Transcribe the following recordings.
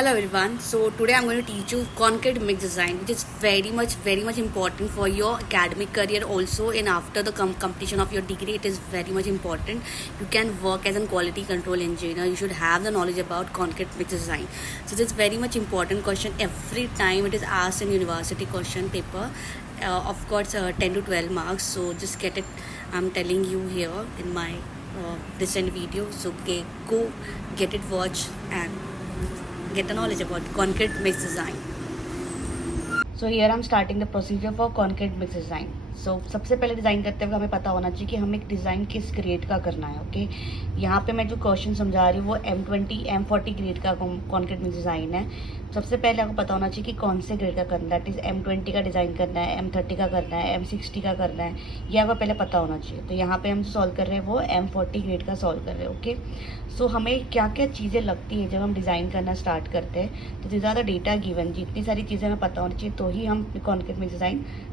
Hello everyone. So today I'm going to teach you concrete mix design, which is very much important for your academic career also. And after the completion of your degree, it is very much important. You can work as a quality control engineer. You should have the knowledge about concrete mix design. So this is very much important question. Every time it is asked in university question paper. Of course, 10 to 12 marks. So just get it. I'm telling you here in my recent video. So okay, go get it, watch and get the knowledge about concrete mix design. So here I'm starting the procedure for concrete mix design. सो सबसे पहले design करते हुए हमें पता होना चाहिए कि हमें एक डिज़ाइन किस ग्रेड का करना है। ओके, यहाँ पे मैं जो क्वेश्चन समझा रही हूँ वो M20 M40 ग्रेड का कॉन्क्रीट में डिज़ाइन है। सबसे पहले आपको पता होना चाहिए कि कौन से ग्रेड का करना है। दैट इज़ M20 का डिज़ाइन करना है, M30 का करना है, M60 का करना है, ये आपको पहले पता होना चाहिए। तो यहाँ पे हम जो सॉल्व कर रहे हैं वो M40 ग्रेड का सॉल्व कर रहे हैं। ओके, सो हमें क्या क्या चीज़ें लगती हैं जब हम डिज़ाइन करना स्टार्ट करते हैं। तो ज़्यादा डेटा गिवन, जितनी सारी चीज़ें हमें पता होनी चाहिए तो ही हम कॉन्क्रीट में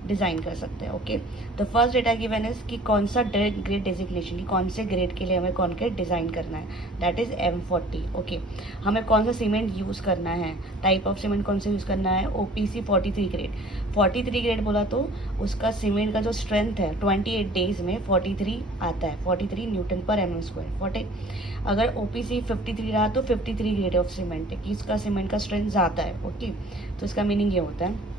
डिज़ाइन कर सकते हैं। ओके, तो फर्स्ट डेटा गिवन है कि कौन सा ग्रेड डेजिग्नेशन, कौन से ग्रेड के लिए हमें कॉन्क्रीट डिज़ाइन करना है, दैट इज़ M40। ओके, हमें कौन सा सीमेंट यूज़ करना है, टाइप ऑफ सीमेंट कौन सा यूज़ करना है, OPC 43 ग्रेड। 43 ग्रेड बोला तो उसका सीमेंट का जो स्ट्रेंथ है 28 डेज में 43 आता है, 43 न्यूटन पर mm²। 40 अगर OPC 53 रहा तो 53 ग्रेड ऑफ सीमेंट है कि इसका सीमेंट का स्ट्रेंथ ज़्यादा है। ओके, तो इसका मीनिंग ये होता है।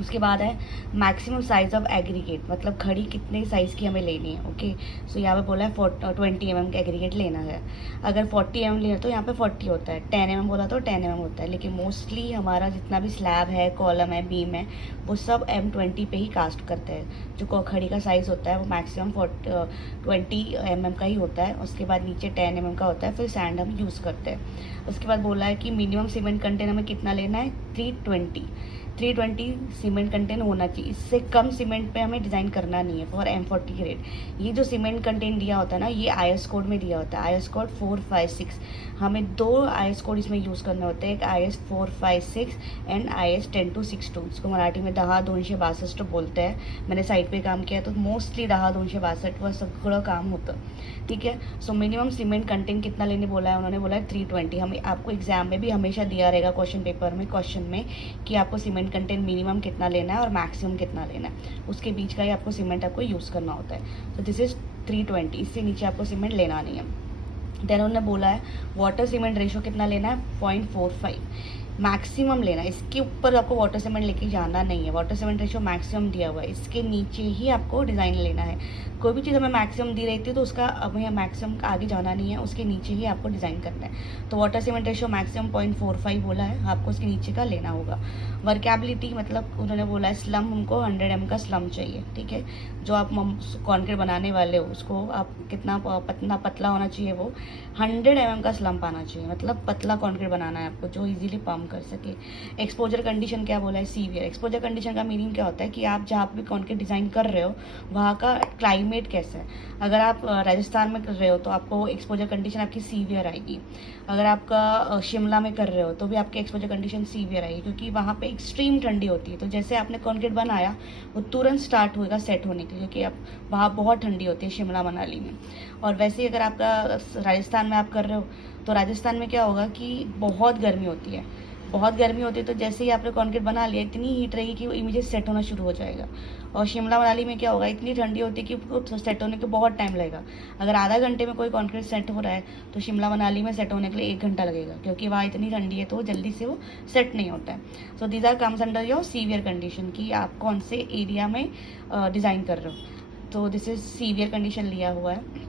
उसके बाद है मैक्सिमम साइज़ ऑफ एग्रीगेट, मतलब खड़ी कितने साइज़ की हमें लेनी है। ओके, सो यहाँ पे बोला है 20 mm का एग्रीगेट लेना है। अगर 40 mm लेना तो यहाँ पे 40 होता है, 10 mm बोला तो 10 mm होता है। लेकिन मोस्टली हमारा जितना भी स्लैब है, कॉलम है, बीम है, वो सब M20 पे ही कास्ट करते हैं। जो खड़ी का साइज़ होता है वो मैक्सिमम 20 mm का ही होता है। उसके बाद नीचे 10 mm का होता है, फिर सैंड हम यूज़ करते हैं। उसके बाद बोला है कि मिनिमम सीमेंट कंटेन हमें कितना लेना है, 320 सीमेंट कंटेन होना चाहिए। इससे कम सीमेंट पे हमें डिज़ाइन करना नहीं है फॉर M40 ग्रेड। ये जो सीमेंट कंटेन दिया होता है ना, ये IS कोड में दिया होता है, IS कोड 456। हमें 2 IS कोड इसमें यूज़ करने होते हैं, एक IS 456 एंड IS 10262। इसको मराठी में 10-262 बोलते हैं। मैंने साइट पे काम किया तो मोस्टली 10-262 व सगळं काम होतं। ठीक है, सो मिनिमम सीमेंट कंटेन कितना लेने बोला है, उन्होंने बोला है 320। हमें आपको एग्जाम में भी हमेशा दिया रहेगा क्वेश्चन पेपर में, क्वेश्चन में कि आपको सीमेंट कंटेन मिनिमम कितना लेना है और मैक्सिमम कितना लेना है, उसके बीच का ही आपको सीमेंट आपको यूज़ करना होता है। तो दिस इज़ 320, इससे नीचे आपको सीमेंट लेना नहीं है। देन उन्होंने बोला है वाटर सीमेंट रेशो कितना लेना है, 0.45 मैक्सिमम लेना है। इसके ऊपर आपको वाटर सीमेंट लेके जाना नहीं है। वाटर सीमेंट रेशो मैक्सिमम दिया हुआ है, इसके नीचे ही आपको डिज़ाइन लेना है। कोई भी चीज़ हमें मैक्सिमम दी रहती है तो उसका हमें मैक्सिमम आगे जाना नहीं है, उसके नीचे ही आपको डिज़ाइन करना है। तो वाटर सीमेंट रेशो मैक्सिमम 0.45 बोला है, आपको उसके नीचे का लेना होगा। वर्केबिलिटी मतलब उन्होंने बोला है स्लम, हमको 100 mm का स्लम चाहिए। ठीक है, जो आप कॉन्क्रीट बनाने वाले हो उसको आप कितना पतला होना चाहिए, वो 100 mm का स्लम पाना चाहिए। मतलब पतला कॉन्क्रीट बनाना है आपको जो इजीली पम्प कर सके। एक्सपोजर कंडीशन क्या बोला है, सीवियर। एक्सपोजर कंडीशन का मीनिंग क्या होता है कि आप जहाँ भी कॉन्क्रीट डिज़ाइन कर रहे हो वहाँ का क्लाइमेट कैसा है। अगर आप राजस्थान में कर रहे हो तो आपको एक्सपोजर कंडीशन आपकी सीवियर आएगी। अगर आपका शिमला में कर रहे हो तो भी आपकी एक्सपोजर कंडीशन सीवियर आएगी, क्योंकि वहाँ पे एक्सट्रीम ठंडी होती है। तो जैसे आपने कॉन्क्रीट बनाया वो तुरंत स्टार्ट होएगा सेट होने के लिए, क्योंकि अब वहाँ बहुत ठंडी होती है शिमला मनाली में। और वैसे ही अगर आपका राजस्थान में आप कर रहे हो तो राजस्थान में क्या होगा कि बहुत गर्मी होती है, बहुत गर्मी होती है। तो जैसे ही आपने कॉन्क्रीट बना लिया इतनी हीट रहेगी कि वो इमीडिएट सेट होना शुरू हो जाएगा। और शिमला मनाली में क्या होगा, इतनी ठंडी होती है कि उसको सेट होने को बहुत टाइम लगेगा। अगर आधा घंटे में कोई कॉन्क्रीट सेट हो रहा है तो शिमला मनाली में सेट होने के लिए 1 घंटा लगेगा, क्योंकि वहाँ इतनी ठंडी है तो जल्दी से वो सेट नहीं होता है। So these are comes under your severe condition कि आप कौन से एरिया में डिज़ाइन कर रहे हो। तो दिस इज़ सीवियर कंडीशन लिया हुआ है।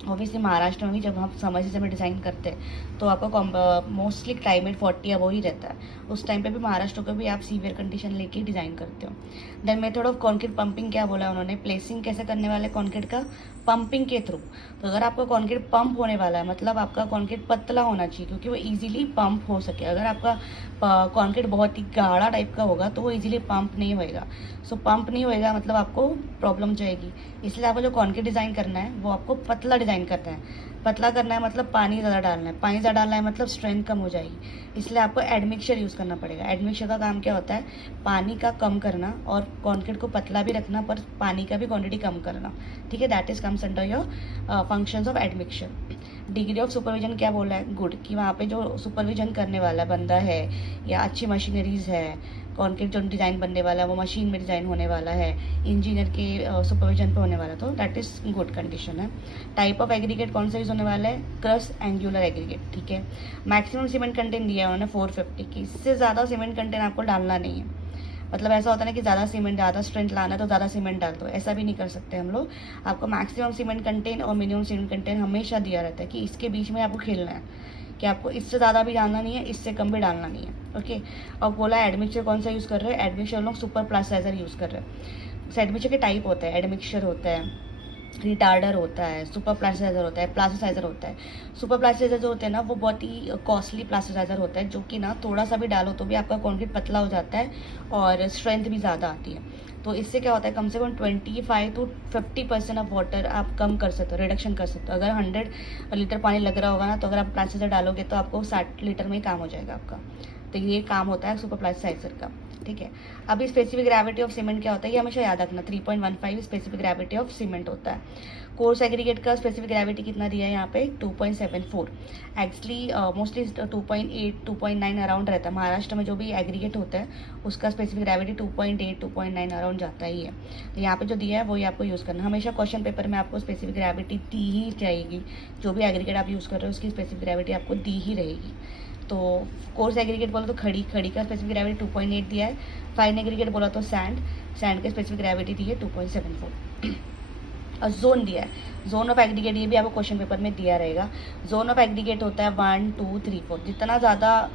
ऑब्वियसली महाराष्ट्र में भी जब हम समर सीजन में डिज़ाइन करते हैं तो आपका मोस्टली क्लाइमेट 40 अबव ही रहता है। उस टाइम पे भी महाराष्ट्र को भी आप सीवियर कंडीशन लेके डिज़ाइन करते हो। Then method of concrete pumping क्या बोला उन्होंने, प्लेसिंग कैसे करने वाले कॉन्क्रीट का, पंपिंग के थ्रू। तो अगर आपका कॉन्क्रीट पंप होने वाला है मतलब आपका कॉन्क्रीट पतला होना चाहिए क्योंकि वो ईजिली पंप हो सके। अगर आपका कॉन्क्रीट बहुत ही गाढ़ा टाइप का होगा तो वो ईजिली पंप नहीं होएगा। सो पंप नहीं होएगा मतलब आपको प्रॉब्लम जाएगी। इसलिए आपको जो कॉन्क्रीट डिज़ाइन करना है वो आपको पतला डिज़ाइन करना है। पतला करना है मतलब पानी ज़्यादा डालना है, पानी ज़्यादा डालना है मतलब स्ट्रेंथ कम हो जाएगी, इसलिए आपको एडमिक्सचर यूज़ करना पड़ेगा। एडमिक्सचर का काम क्या होता है, पानी का कम करना और कॉन्क्रीट को पतला भी रखना पर पानी का भी क्वांटिटी कम करना, ठीक है। That is comes under your functions of admixture. Degree of supervision क्या बोला है, गुड, कि वहाँ पे जो सुपरविजन करने वाला बंदा है या अच्छी मशीनरीज है, कॉन्क्रीट जो डिज़ाइन बनने वाला है वो मशीन में डिज़ाइन होने वाला है, इंजीनियर के सुपरविजन पे होने वाला है, तो दैट इज़ गुड कंडीशन है। टाइप ऑफ एग्रीगेट कौन सा यूज़ होने वाला है, क्रस एंगुलर एग्रीगेट, ठीक है। मैक्सिमम सीमेंट कंटेंट दिया है उन्होंने 450 की, इससे ज़्यादा सीमेंट कंटेंट आपको डालना नहीं है। मतलब ऐसा होता है ना कि ज़्यादा सीमेंट, ज़्यादा स्ट्रेंथ लाना है तो ज़्यादा सीमेंट डाल दो, ऐसा भी नहीं कर सकते हम लोग। आपको मैक्सिमम सीमेंट कंटेंट और मिनिमम सीमेंट कंटेंट हमेशा दिया रहता है कि इसके बीच में आपको खेलना है, कि आपको इससे ज़्यादा भी डालना नहीं है, इससे कम भी डालना नहीं है, ओके। और बोला एडमिक्सचर कौन सा यूज़ कर रहे हैं, एडमिक्सचर लोग सुपर प्लास्टाइजर यूज़ कर रहे हैं। एडमिक्सचर के टाइप होते हैं, एडमिक्सचर होता है, रिटार्डर होता है, सुपर प्लास्टिसाइजर होता है, प्लास्टिसाइजर होता है। सुपर प्लास्टिसाइजर जो होते हैं ना वो बहुत ही कॉस्टली प्लास्टिसाइजर होता है, जो कि ना थोड़ा सा भी डालो तो भी आपका कॉन्क्रीट पतला हो जाता है और स्ट्रेंथ भी ज़्यादा आती है। तो इससे क्या होता है, कम से कम 25 to 50% ऑफ वाटर आप कम कर सकते हो, रिडक्शन कर सकते हो। अगर 100 लीटर पानी लग रहा होगा ना, तो अगर आप प्लास्टिसाइजर डालोगे तो आपको 60 लीटर में ही काम हो जाएगा आपका। तो ये काम होता है सुपर प्लास्टिसाइजर का, ठीक है। अभी स्पेसिफिक ग्रेविटी ऑफ सीमेंट क्या होता है, ये हमेशा याद रखना, 3.15 स्पेसिफिक ग्रेविटी ऑफ सीमेंट होता है। कोर्स एग्रीगेट का स्पेसिफिक ग्रेविटी कितना दिया है यहाँ पे, 2.74। एक्चुअली मोस्टली 2.8 2.9 अराउंड रहता है। महाराष्ट्र में जो भी एग्रीगेट होता है उसका स्पेसिफिक ग्रेविटी 2.8 2.9 अराउंड जाता ही है। तो यहाँ पे जो दिया है वही आपको यूज़ करना। हमेशा क्वेश्चन पेपर में आपको स्पेसिफिक ग्रेविटी दी ही जाएगी, जो भी एग्रीगेट आप यूज़ कर रहे हो उसकी स्पेसिफिक ग्रेविटी आपको दी ही रहेगी। तो कोर्स एग्रीगेट बोला तो खड़ी का स्पेसिफिक ग्रेविटी 2.8 दिया है। फाइन एग्रीगेट बोला तो सैंड का स्पेसिफिक ग्रेविटी दी है 2.74। और जोन दिया है, जोन ऑफ एग्रीगेट, ये भी आपको क्वेश्चन पेपर में दिया रहेगा। जोन ऑफ एग्रीगेट होता है 1 2 3 4। जितना ज़्यादा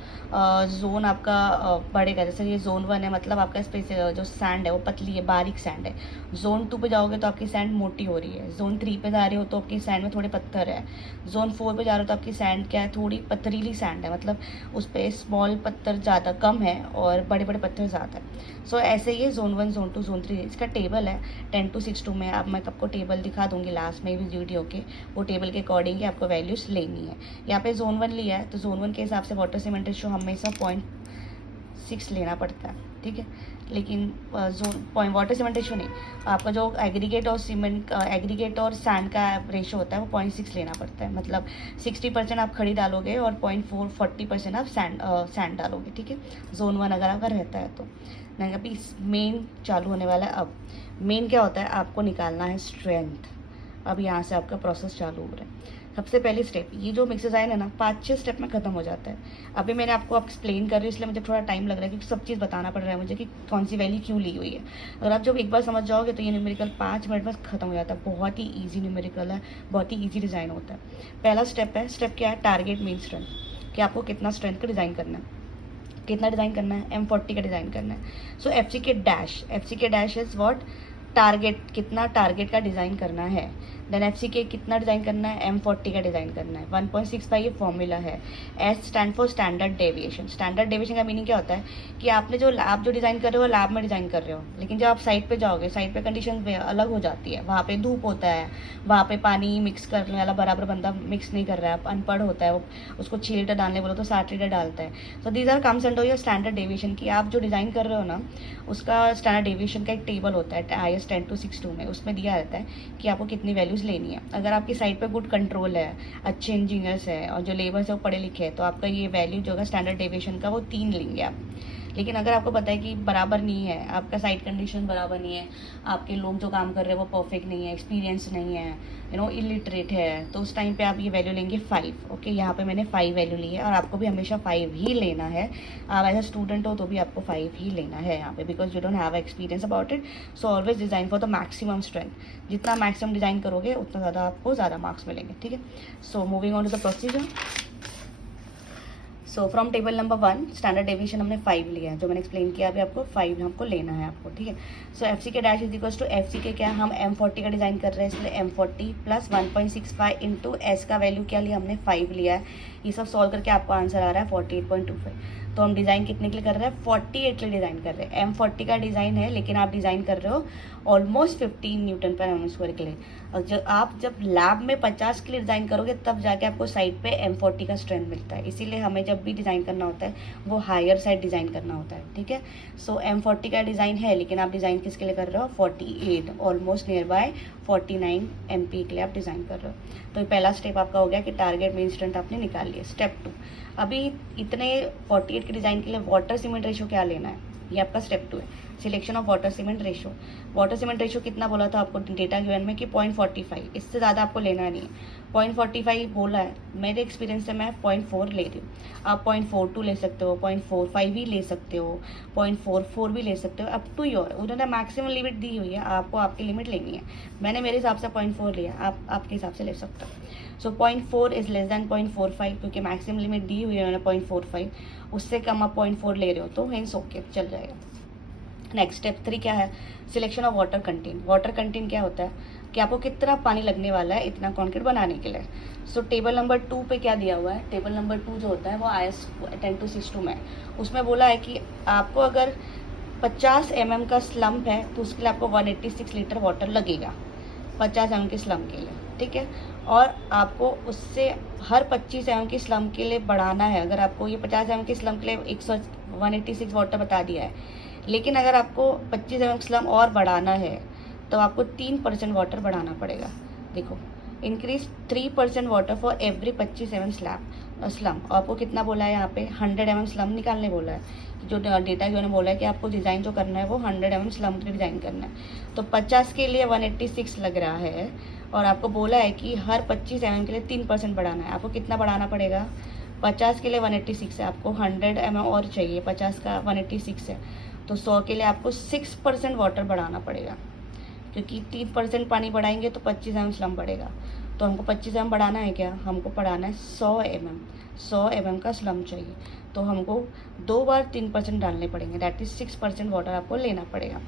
जोन आपका बढ़ेगा, जैसे ये जोन 1 है मतलब आपका स्पेस जो सैंड है वो पतली है, बारीक सैंड है। जोन 2 पे जाओगे तो आपकी सैंड मोटी हो रही है। जोन 3 पे जा रहे हो तो आपकी सैंड में थोड़े पत्थर है। जोन 4 पे जा रहे हो तो आपकी सैंड क्या है, थोड़ी पथरीली सैंड है, मतलब उस पर स्मॉल पत्थर ज़्यादा कम है और बड़े बड़े पत्थर ज़्यादा है। सो ऐसे ये जोन 1 जोन 2 जोन 3 इसका टेबल है 10:6 में। अब मैं आपको टेबल दिखा दूंगी लास्ट में भी वीडियो के, वो टेबल के अकॉर्डिंग ही आपको वैल्यूज लेनी है। यहाँ पे जोन 1 लिया है तो जोन 1 के हिसाब से वाटर सीमेंट रेशियो हमेशा 0.6 लेना पड़ता है, ठीक है। लेकिन जोन वाटर सीमेंट रेशियो नहीं, आपका जो एग्रीगेट और सीमेंट एग्रीगेट और सैंड का रेशियो होता है वो 0.6 लेना पड़ता है। मतलब 60% आप खड़ी डालोगे और 0.40% आप सैंड डालोगे, ठीक है। जोन 1 अगर आपका रहता है तो नहीं। अभी मेन चालू होने वाला है। अब मेन क्या होता है, आपको निकालना है स्ट्रेंथ। अब यहाँ से आपका प्रोसेस चालू हो रहा है। सबसे पहली स्टेप, ये जो मिक्स डिज़ाइन है ना 5-6 स्टेप में ख़त्म हो जाता है। अभी मैंने आपको एक्सप्लेन कर रही हूँ इसलिए मुझे थोड़ा टाइम लग रहा है, क्योंकि सब चीज़ बताना पड़ रहा है मुझे कि कौन सी वैल्यू क्यों ली हुई है। अगर आप जब एक बार समझ जाओगे तो ये न्यूमेरिकल 5 मिनट में ख़त्म हो जाता है। बहुत ही ईजी न्यूमेरिकल है, बहुत ही ईजी डिज़ाइन होता है। पहला स्टेप है, स्टेप क्या है, टारगेट मीन स्ट्रेंथ, कि आपको कितना स्ट्रेंथ का डिज़ाइन करना है। कितना डिज़ाइन करना है, M40 का डिज़ाइन करना है। सो F C K dash is what, target, कितना टारगेट का डिज़ाइन करना है। देन एफ सी के कितना डिज़ाइन करना है, M40 का डिज़ाइन करना है। 1.65 ये फॉर्मूला है। S stand for standard deviation. Standard deviation का मीनिंग क्या होता है कि आपने जो आप जो डिज़ाइन कर रहे हो लैब में डिज़ाइन कर रहे हो, लेकिन जब आप साइट पे जाओगे, साइट पे कंडीशन अलग हो जाती है। वहाँ पे धूप होता है, वहाँ पे पानी मिक्स करने वाला बराबर बंदा मिक्स नहीं कर रहा है, अनपढ़ होता है, वो उसको 6 लीटर डालने बोलो तो 60 लीटर डालता है। So these are comes under your standard deviation, कि आप जो डिज़ाइन कर रहे हो ना उसका स्टैंडर्ड डेविएशन का एक टेबल होता है IS 10-62 में। उसमें दिया रहता है कि आपको कितनी वैल्यूज़ लेनी है। अगर आपकी साइट पे गुड कंट्रोल है, अच्छे इंजीनियर्स है और जो लेबर्स है वो पढ़े लिखे हैं, तो आपका ये वैल्यू जो है स्टैंडर्ड डेविएशन का वो 3 लेंगे आप। लेकिन अगर आपको पता है कि बराबर नहीं है, आपका साइट कंडीशन बराबर नहीं है, आपके लोग जो काम कर रहे हैं वो परफेक्ट नहीं है, एक्सपीरियंस नहीं है, इलिटरेट है, तो उस टाइम पे आप ये वैल्यू लेंगे 5। ओके, यहाँ पे मैंने 5 वैल्यू ली है और आपको भी हमेशा 5 ही लेना है। आप एज अ स्टूडेंट हो तो भी आपको 5 ही लेना है यहाँ पे, because you don't have experience about it. So always design for the maximum strength. जितना मैक्सिमम डिज़ाइन करोगे उतना ज़्यादा आपको ज़्यादा मार्क्स मिलेंगे, ठीक है। So moving on to the procedure. So from table number 1 standard deviation हमने 5 लिया है, जो मैंने एक्सप्लेन किया अभी आपको 5 हमको लेना है आपको, ठीक है। सो F C K dash is equals to F C K क्या, हम M40 का डिज़ाइन कर रहे हैं इसलिए M40 प्लस 1.65 इंटू एस का वैल्यू क्या लिया हमने 5 लिया है। ये सब सॉल्व करके आपको आंसर आ रहा है 48.25। तो हम डिज़ाइन कितने के लिए कर रहे हैं, 48 के लिए डिज़ाइन कर रहे हैं। M40 का डिज़ाइन है, लेकिन आप डिज़ाइन कर रहे हो ऑलमोस्ट 15 न्यूटन पर एम स्क्वायर के लिए। और जब लैब में 50 के लिए डिज़ाइन करोगे तब जाके आपको साइड पे M40 का स्ट्रेंथ मिलता है। इसीलिए हमें जब भी डिज़ाइन करना होता है वो हायर साइड डिज़ाइन करना होता है, ठीक है। सो M40 का डिज़ाइन है, लेकिन आप डिज़ाइन किसके लिए कर रहे हो, 48, ऑलमोस्ट नियर बाय 49 MP के लिए आप डिज़ाइन कर रहे हो। तो ये पहला स्टेप आपका हो गया कि टारगेट मेन स्ट्रेंथ आपने निकाल लिया। स्टेप 2, अभी इतने 48 के डिज़ाइन के लिए वाटर सीमेंट रेशो क्या लेना है, ये आपका स्टेप 2 है। Selection of water cement ratio. Water cement ratio कितना बोला था आपको डेटा गिवन में कि 0.45, इससे ज़्यादा आपको लेना नहीं है। 0.45 बोला है, मेरे एक्सपीरियंस से मैं 0.4 ले रही हूँ। आप 0.42 ले सकते हो, 0.45 भी ले सकते हो, 0.44 भी ले सकते हो, अप टू योर। उन्होंने मैक्सिमम लिमिट दी हुई है, आपको आपकी लिमिट लेनी है। मैंने मेरे हिसाब से 0.4 लिया, आप आपके हिसाब से ले सकते हो। सो 0.4 इज़ लेस दैन 0.45, क्योंकि मैक्सिमम लिमिट दी हुई है उन्होंने 0.45, उससे कम आप 0.4 ले रहे हो तो हेंस ओके चल जाएगा। नेक्स्ट स्टेप 3 क्या है, selection of water content. Water content क्या होता है कि आपको कितना पानी लगने वाला है इतना कंक्रीट बनाने के लिए। सो टेबल नंबर 2 पे क्या दिया हुआ है, टेबल नंबर 2 जो होता है वो IS 10262 में, उसमें बोला है कि आपको अगर 50 mm का स्लम्प है तो उसके लिए आपको 186 लीटर वाटर लगेगा 50 mm के स्लम्प के लिए, ठीक है। और आपको उससे हर 25 mm के स्लम्प के लिए बढ़ाना है। अगर आपको ये 50 mm के स्लम्प के लिए 186 वाटर बता दिया है, लेकिन अगर आपको 25 mm स्लम और बढ़ाना है तो आपको 3% वाटर बढ़ाना पड़ेगा। देखो, increase 3% water for every 25 mm slum. आपको कितना बोला है यहाँ पे, 100 mm स्लम निकालने बोला है। जो डेटा जो बोला है कि आपको डिज़ाइन जो करना है वो 100 mm स्लम के डिज़ाइन करना है। तो 50 के लिए 186 लग रहा है, और आपको बोला है कि हर 25 mm के लिए 3% बढ़ाना है। आपको कितना बढ़ाना पड़ेगा, 50 के लिए 186 है, आपको 100 mm और चाहिए, 50 का 186 है, तो 100 के लिए आपको 6% वाटर बढ़ाना पड़ेगा, क्योंकि 3% पानी बढ़ाएंगे तो 25 mm स्लम बढ़ेगा। तो हमको 25 mm बढ़ाना है क्या, हमको बढ़ाना है 100 mm का स्लम चाहिए। तो हमको 2 बार 3% डालने पड़ेंगे, दैट इज़ 6% वाटर आपको लेना पड़ेगा।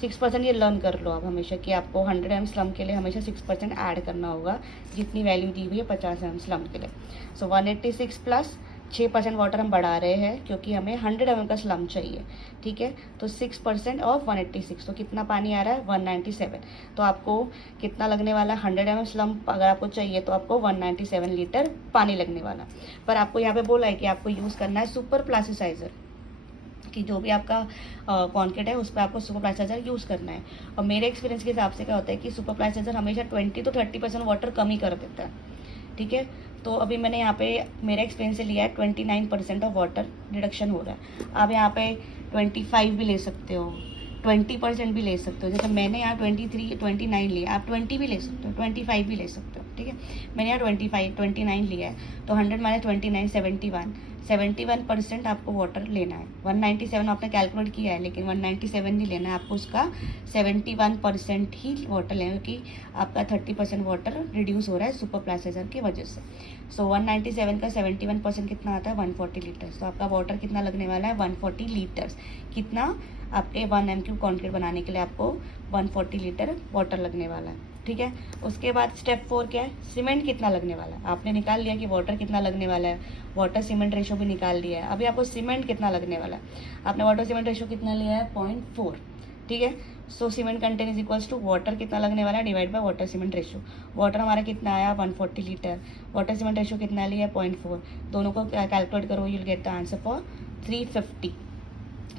6% ये लर्न कर लो आप हमेशा कि आपको 100 mm स्लम के लिए हमेशा 6% ऐड करना होगा, जितनी वैल्यू दी हुई है 50 mm स्लम के लिए। सो 186 प्लस 6% वाटर हम बढ़ा रहे हैं क्योंकि हमें 100 mm का स्लम चाहिए, ठीक है। तो 6% ऑफ 186, तो कितना पानी आ रहा है, 197। तो आपको कितना लगने वाला है, 100 mm स्लम अगर आपको चाहिए तो आपको 197 लीटर पानी लगने वाला। पर आपको यहाँ पे बोला है कि आपको यूज़ करना है सुपर प्लास्टिसाइज़र, कि जो भी आपका कॉन्क्रीट है उस पर आपको सुपर प्लास्टिसाइज़र यूज़ करना है। और मेरे एक्सपीरियंस के हिसाब से क्या होता है कि सुपर प्लास्टिसाइज़र हमेशा 20 to 30% वाटर कम ही कर देता है, ठीक है। तो अभी मैंने यहाँ पे मेरे एक्सपीरियंस से लिया है 29% ऑफ वाटर रिडक्शन हो रहा है। आप यहाँ पे 25 भी ले सकते हो, 20% भी ले सकते हो। जैसे मैंने यहाँ 29 लिया, आप 20 भी ले सकते हो, 25 भी ले सकते हो, ठीक है। मैंने यहाँ 29 लिया है, तो 100 माइनस 29 71% आपको वाटर लेना है। 197 आपने कैलकुलेट किया है, लेकिन 197 नहीं लेना है आपको, उसका 71% ही वाटर लेना, क्योंकि आपका 30% वाटर रिड्यूस हो रहा है सुपर प्लास्टिसाइज़र की वजह से। सो 197 का 71% कितना आता है, 140 लीटर्स। तो आपका वाटर कितना लगने वाला है, 140 लीटर्स। कितना, आपके 1 MQ कॉन्क्रीट बनाने के लिए आपको 140 लीटर वाटर लगने वाला है, ठीक है। उसके बाद स्टेप 4 क्या है, सीमेंट कितना लगने वाला है। आपने निकाल लिया कि वाटर कितना लगने वाला है, वाटर सीमेंट रेशो भी निकाल लिया है। अभी आपको सीमेंट कितना लगने वाला है, आपने वाटर सीमेंट रेशो कितना लिया है, 0.4, ठीक है। So cement content is equals to water कितना लगने वाला है divide by water cement ratio. Water हमारा कितना आया, 140 लीटर, वाटर सीमेंट रेशो कितना लिया है, 0.4। दोनों को कैलकुलेट करो, you will get the answer for 350।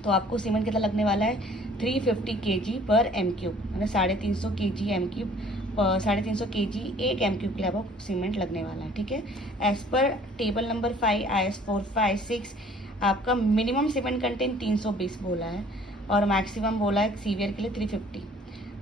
तो आपको सीमेंट कितना लगने वाला है, 350 kg पर M3, मतलब 350 kg M3, 350 kg एक M3 के लिए आपको सीमेंट लगने वाला है, ठीक है। As per table number 5 IS 456 आपका मिनिमम सीमेंट कंटेंट 320 बोला है, और मैक्सिमम बोला है सीवियर के लिए 350।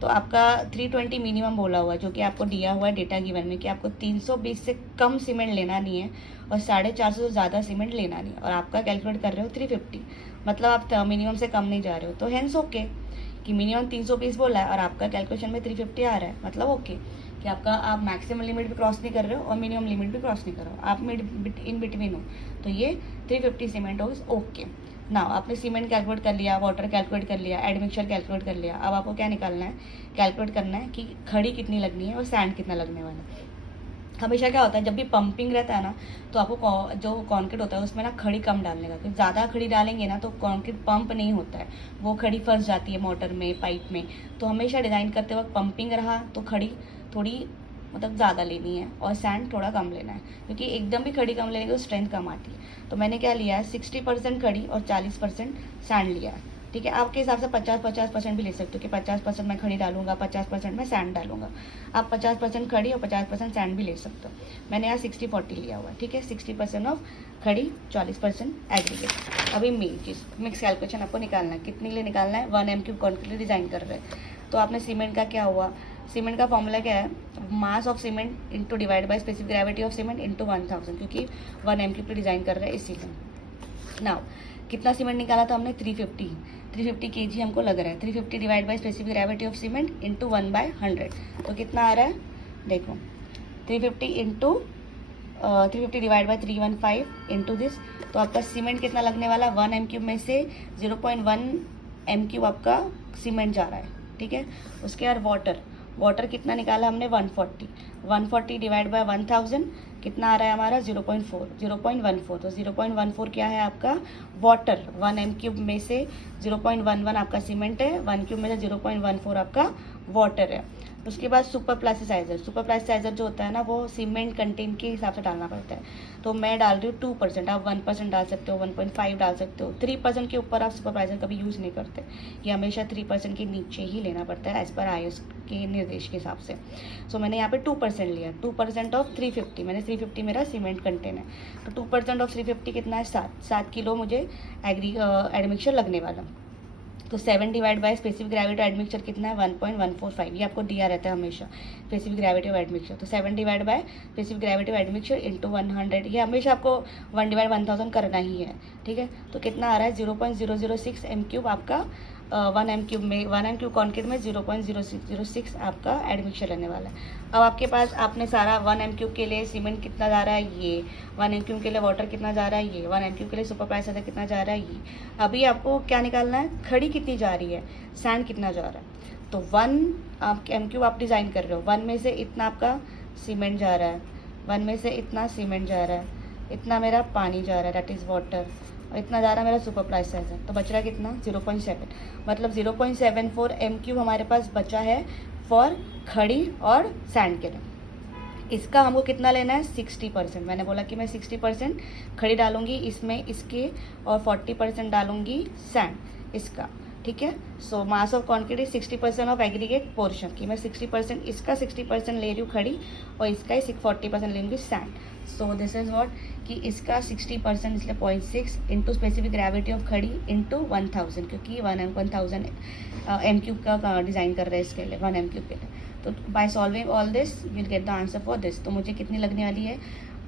तो आपका 320 मिनिमम बोला हुआ है, जो कि आपको दिया हुआ है डेटा गिवन में कि आपको 320 से कम सीमेंट लेना नहीं है और 450 से ज़्यादा सीमेंट लेना नहीं है, और आपका कैलकुलेट कर रहे हो 350, मतलब आप मिनिमम से कम नहीं जा रहे हो। तो हेंस ओके कि मिनिमम 320 बोला है और आपका कैलकुलेशन में 350 आ रहा है, मतलब ओके कि आपका आप मैक्सिमम लिमिट भी क्रॉस नहीं कर रहे हो और मिनिमम लिमिट भी क्रॉस नहीं कर रहे हो, आप इन बिटवीन हो। तो ये 350 सीमेंट हो ओके। ना आपने सीमेंट कैलकुलेट कर लिया, वाटर कैलकुलेट कर लिया, एडमिक्सचर कैलकुलेट कर लिया। अब आपको क्या निकालना है, कैलकुलेट करना है कि खड़ी कितनी लगनी है और सैंड कितना लगने वाला है। हमेशा क्या होता है जब भी पंपिंग रहता है ना, तो आपको जो कॉन्क्रीट होता है उसमें ना खड़ी कम डालने का, क्योंकि ज़्यादा खड़ी डालेंगे ना तो कॉन्क्रीट पंप नहीं होता है, वो खड़ी फंस जाती है मोटर में, पाइप में। तो हमेशा डिज़ाइन करते वक्त पंपिंग रहा तो खड़ी थोड़ी मतलब ज़्यादा लेनी है और सैंड थोड़ा कम लेना है, क्योंकि एकदम भी खड़ी कम लेंगे तो स्ट्रेंथ कम आती है। तो मैंने क्या लिया है, 60% खड़ी और 40% सैंड लिया है। ठीक है, आपके हिसाब से 50-50% भी ले सकते हो कि 50% मैं खड़ी डालूंगा, 50% मैं सैंड डालूंगा। आप 50% खड़ी और 50% सैंड भी ले सकते हो। मैंने यहाँ 60-40 लिया हुआ है। ठीक है, 60% ऑफ खड़ी, 40% एग्रीगेट। अभी मेन चीज़ मिक्स कैलकुलेशन आपको निकालना है। कितने लिए निकालना है, 1 m³ कॉन्क्रीट डिज़ाइन कर रहे हैं तो आपने सीमेंट का क्या हुआ, सीमेंट का फॉर्मूला क्या है, mass of cement into divide by specific gravity of cement into 1000, क्योंकि 1 m³ डिज़ाइन कर रहे हैं इसीलिए। नाउ कितना सीमेंट निकाला था हमने, 350 kg हमको लग रहा है। 350 divide by specific gravity of cement into 1/100, तो कितना आ रहा है देखो, 350 डिवाइड बाय 315 इंटू दिस, तो आपका सीमेंट कितना लगने वाला, 1 m³ में से 0.1 m³ आपका सीमेंट जा रहा है। ठीक है, उसके बाद वाटर कितना निकाला हमने, 140 डिवाइड बाय 1000 कितना आ रहा है हमारा, 0.14। तो 0.14 क्या है आपका वाटर, 1 m³ में से 0.11 आपका सीमेंट है, 1 क्यूब में से 0.14 आपका वाटर है। उसके बाद सुपर प्लास्टिसाइजर जो होता है ना, वो सीमेंट कंटेंट के हिसाब से डालना पड़ता है। तो मैं डाल रही हूँ 2%, आप 1% डाल सकते हो, 1.5 डाल सकते हो। 3% के ऊपर आप सुपर प्लास्टिसाइजर कभी यूज़ नहीं करते, ये हमेशा 3% के नीचे ही लेना पड़ता है एज पर IS के निर्देश के हिसाब से। सो मैंने यहाँ पे 2% लिया, 2% ऑफ 350, मैंने 350 मेरा सीमेंट कंटेन है, तो 2% ऑफ 350 कितना है, 7 किलो मुझे एडमिक्सचर लगने वाला। तो 7 divide by specific gravity of admixture कितना है, 1.145, ये आपको दिया रहता है हमेशा स्पेसिफिक ग्रेविटी ऑफ एडमिक्सचर। तो 7 divide by specific gravity of admixture into 100, ये हमेशा आपको 1 डिवाइड 1000 करना ही है। ठीक है, तो कितना आ रहा है, 0.006 m³ आपका 1 m³ कॉन्क्रीट में 0.006 आपका एडमिक्सचर रहने वाला है। अब आपके पास आपने सारा 1 m³ के लिए सीमेंट कितना जा रहा है, ये 1 m³ के लिए वाटर कितना जा रहा है, ये 1 m³ के लिए सुपर प्लास्टिसाइजर कितना जा रहा है, ये। अभी आपको क्या निकालना है, खड़ी कितनी जा रही है, सैंड कितना जा रहा है। तो 1 m³ आप डिज़ाइन कर रहे हो, 1 में से इतना आपका सीमेंट जा रहा है, 1 में से इतना सीमेंट जा रहा है, इतना मेरा पानी जा रहा है दैट इज़ वाटर, और इतना जा रहा है मेरा सुपर प्लास्टिसाइजर, तो बच रहा है कितना, 0.7, मतलब 0.74 m³ हमारे पास बचा है फॉर खड़ी और सैंड के लिए। इसका हमको कितना लेना है, 60%। मैंने बोला कि मैं 60% खड़ी डालूंगी इसमें इसके, और 40% डालूंगी सैंड इसका। ठीक है, so mass of concrete is 60% of aggregate portion, की मैं 60% इसका 60% ले रही हूँ खड़ी, और इसका ही 40% लेंगी sand. So this is what, कि इसका 60% इसलिए 0.6 इंटू स्पेसिफिक ग्रेविटी ऑफ खड़ी इंटू 1000, क्योंकि 1000 m³ का डिज़ाइन कर रहे हैं इसके लिए, 1 m³ के लिए। तो by solving all this will get the answer for this. तो मुझे कितनी लगने वाली है,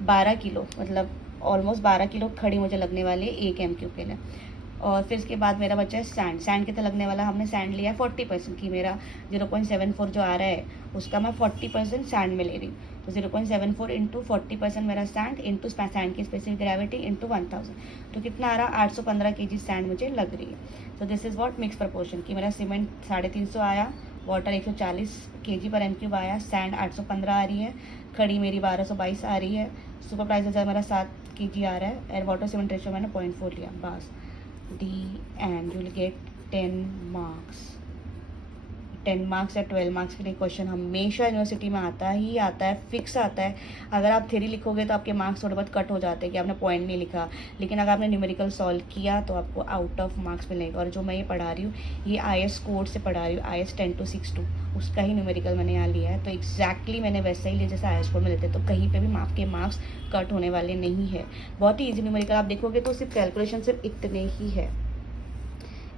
12 किलो, मतलब ऑलमोस्ट 12 किलो खड़ी मुझे लगने वाली है 1 m³ के लिए। और फिर इसके बाद मेरा बच्चा है सैंड कितना लगने वाला, हमने सैंड लिया है 40%, की मेरा 0.74 जो आ रहा है उसका मैं 40% सैंड में ले रही हूँ। तो 0.74 इंटू 40% मेरा सैंड इंटू सैंड की स्पेसिफिक ग्रेविटी इंटू 1000, तो कितना आ रहा, 815 kg सैंड मुझे लग रही है। तो this is what mix proportion, कि मेरा सीमेंट 350 आया, वाटर 140 kg पर m³ आया, सैंड 815 आ रही है, खड़ी मेरी 1222 आ रही है, सुपर प्लास्टिसाइजर मेरा 7 kg आ रहा है, एयर वाटर सीमेंट रेशियो मैंने 0.4 लिया, बस D, and you will get 10 marks। 10 marks या 12 मार्क्स के लिए क्वेश्चन हमेशा यूनिवर्सिटी में आता ही आता है, फिक्स आता है। अगर आप थ्योरी लिखोगे तो आपके मार्क्स थोड़े बहुत कट हो जाते हैं कि आपने पॉइंट नहीं लिखा, लेकिन अगर आपने न्यूमेरिकल सॉल्व किया तो आपको आउट ऑफ मार्क्स मिलेगा। और जो मैं ये पढ़ा रही हूँ, ये IS कोड से पढ़ा रही हूँ, IS 10262, उसका ही न्यूमेरिकल मैंने यहाँ लिया है। तो एग्जैक्टली मैंने वैसा ही लिया जैसे IS कोड में लेते, तो कहीं पर भी आपके मार्क्स कट होने वाले नहीं है। बहुत ही ईजी न्यूमेरिकल, आप देखोगे तो सिर्फ कैलकुलेशन सिर्फ इतने ही है,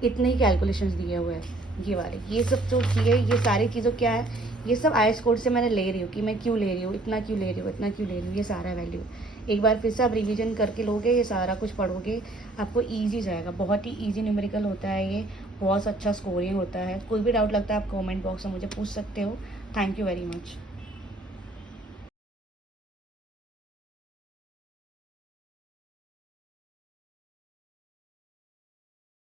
इतने ही कैलकुलेशंस दिए हुए हैं ये वाले। ये सब जो किए, ये सारी चीज़ों क्या है, ये सब IS कोड से मैंने ले रही हूँ कि मैं क्यों ले रही हूँ, इतना क्यों ले रही हूँ, इतना क्यों ले रही हूँ, ये सारा वैल्यू। एक बार फिर से आप रिवीजन करके लोगे, ये सारा कुछ पढ़ोगे, आपको ईजी जाएगा। बहुत ही ईजी न्यूमेरिकल होता है ये, बहुत अच्छा स्कोरिंग होता है। कोई भी डाउट लगता है आप कमेंट बॉक्स में मुझे पूछ सकते हो। Thank you very much.